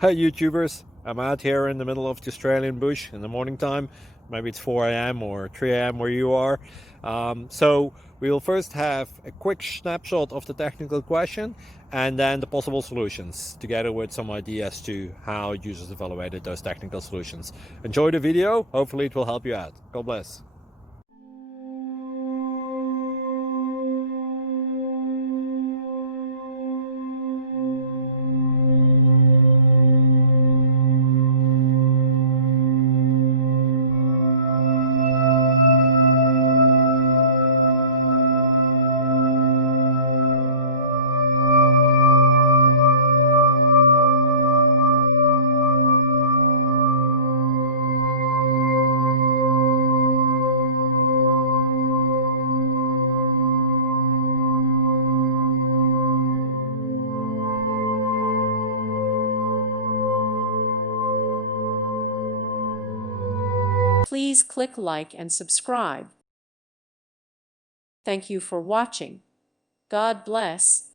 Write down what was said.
Hi YouTubers, I'm out here in the middle of the Australian bush in the morning time. Maybe it's 4 a.m. or 3 a.m. where you are. So we'll first have a quick snapshot of the technical question and then the possible solutions, together with some ideas to how users evaluated those technical solutions. Enjoy the video, hopefully it will help you out. God bless. Please click like and subscribe. Thank you for watching. God bless.